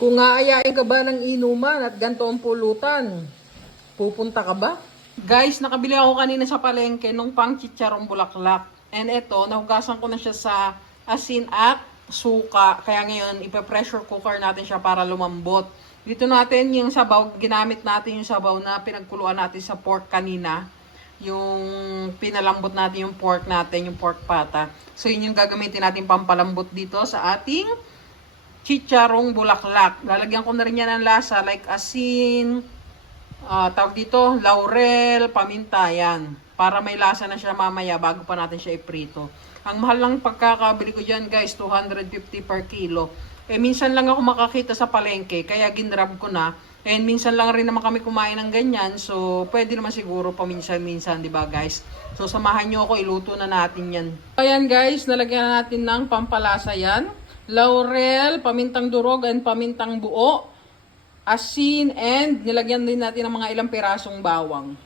Kung aayain ka ba ng inuman at ganito ang pulutan, pupunta ka ba? Guys, nakabili ako kanina sa palengke nung pang chicharong bulaklak. And eto, nahugasan ko na siya sa asin at suka. Kaya ngayon, ipa-pressure cooker natin siya para lumambot. Dito natin yung sabaw, ginamit natin yung sabaw na pinagkuluan natin sa pork kanina. Yung pinalambot natin yung pork natin, yung pork pata. So yun yung gagamitin natin pampalambot dito sa ating chicharong bulaklak. Lalagyan ko na rin yan ng lasa like asin, tawag dito, laurel, paminta, yan. Para may lasa na siya mamaya bago pa natin siya iprito. Ang mahal lang pagkakabili ko dyan guys, 250 per kilo. Eh minsan lang ako makakita sa palengke, kaya ginrab ko na. And minsan lang rin naman kami kumain ng ganyan, so pwede naman siguro paminsan-minsan, di ba guys? So samahan nyo ako, iluto na natin yan. Ayan guys, nalagyan na natin ng pampalasa yan. Laurel, pamintang durog, and pamintang buo. Asin, and nilagyan din natin ng mga ilang pirasong bawang.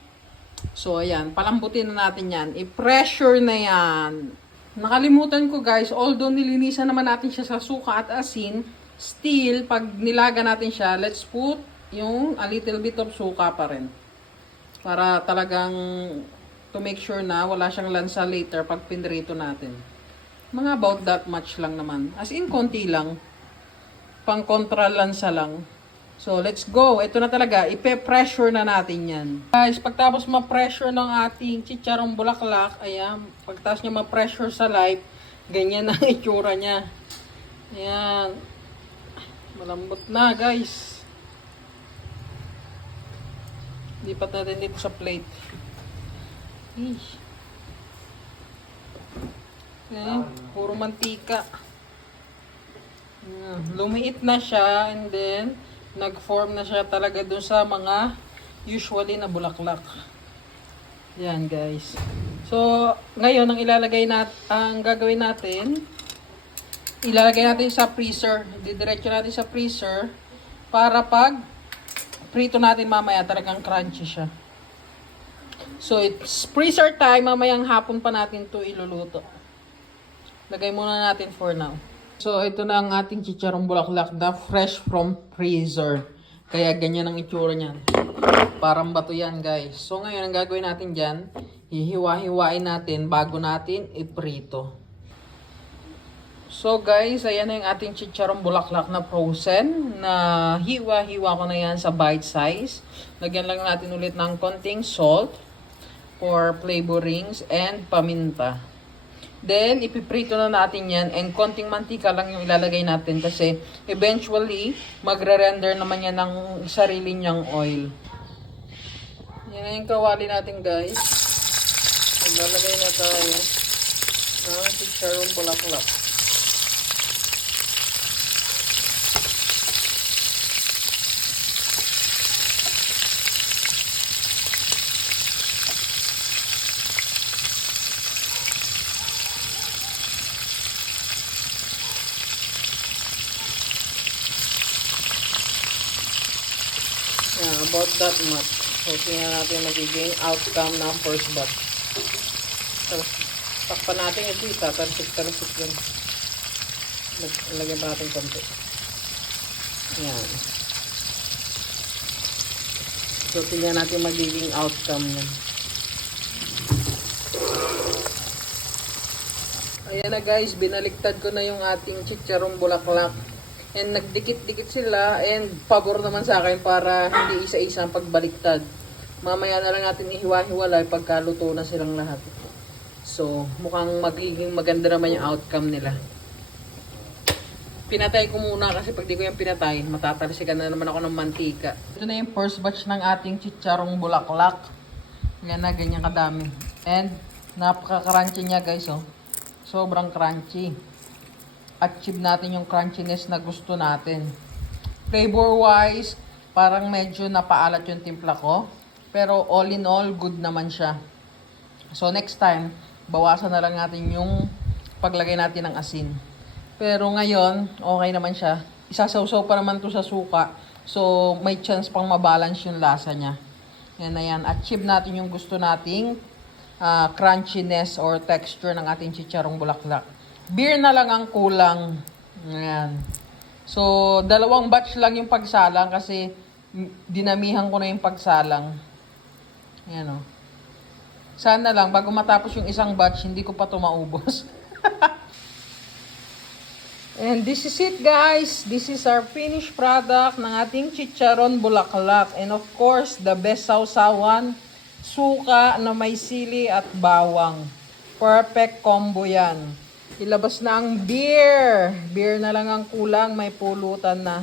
So ayan, palambutin na natin yan. I-pressure na yan. Nakalimutan ko guys, although nilinisan naman natin siya sa suka at asin, still, pag nilaga natin siya, let's put yung a little bit of suka pa rin. Para talagang to make sure na wala siyang lansa later pag pinrito natin. Mga about that much lang naman. As in, konti lang. Pang kontra lansa lang. So, let's go. Ito na talaga. Ipe-pressure na natin yan. Guys, pagtapos ma-pressure ng ating chicharong bulaklak, ayan, pagtapos niya ma-pressure sa live, ganyan ang itsura niya. Ayan. Malambot na, guys. Lipat natin dito sa plate. Eesh. Ayan, puro mantika. Lumiit na siya, and then nag-form na siya talaga dun sa mga usually na bulaklak. Yan guys. So, ngayon ang gagawin natin, ilalagay natin sa freezer. Didiretso natin sa freezer para pag prito natin mamaya talagang crunchy siya. So, it's freezer time. Mamayang hapon pa natin to iluluto. Lagay muna natin for now. So, ito na ang ating chicharong bulaklak na fresh from freezer. Kaya ganyan ang itsura niyan. Parang bato yan, guys. So, ngayon, ang gagawin natin dyan, hihiwa-hiwain natin bago natin iprito. So, guys, ayan na yung ating chicharong bulaklak na frozen. Na hiwa-hiwa ko na yan sa bite size. Lagyan lang natin ulit ng konting salt for flavorings and paminta. Then, ipiprito na natin yan and konting mantika lang yung ilalagay natin kasi eventually, magre-render naman yan ng sarili niyang oil. Yan na yung kawali natin guys. Maglalagay na tayo ng chicharong bulaklak. Yeah, about that much. So, tingnan natin magiging outcome ng first batch. Tapos, takpan natin ito. Tatalsik yun. Lagyan pa natin konti. Yan. So, tingnan natin magiging outcome niya. Ayan na guys, binaliktad ko na yung ating chicharong bulaklak. And nagdikit-dikit sila and pabor naman sa akin para hindi isa-isa ang pagbaliktad. Mamaya na lang natin ihiwa-hiwalay pagkaluto na silang lahat. So, mukhang magiging maganda naman yung outcome nila. Pinatay ko muna kasi pag di ko yung pinatay, matatalsikan na naman ako ng mantika. Ito na yung first batch ng ating chicharong bulaklak. Yan na, ganyan kadami. And napaka-crunchy niya guys, oh. Sobrang crunchy. Achieve natin yung crunchiness na gusto natin. Flavor wise, parang medyo napaalat yung timpla ko. Pero all in all, good naman siya. So next time, bawasan na lang natin yung paglagay natin ng asin. Pero ngayon, okay naman siya. Isasawsaw pa naman to sa suka. So may chance pang mabalance yung lasa niya. Yan na yan. Achieve natin yung gusto nating crunchiness or texture ng ating chicharong bulaklak. Beer na lang ang kulang. Ayan. So, 2 batch lang yung pagsalang kasi dinamihan ko na yung pagsalang. Ayan o. Sana lang, bago matapos yung isang batch, hindi ko pa ito maubos. And this is it guys. This is our finished product ng ating chicharon bulaklak. And of course, the best sausawan, suka na may sili at bawang. Perfect combo yan. Ilabas na ang beer. Beer na lang ang kulang, may pulutan na.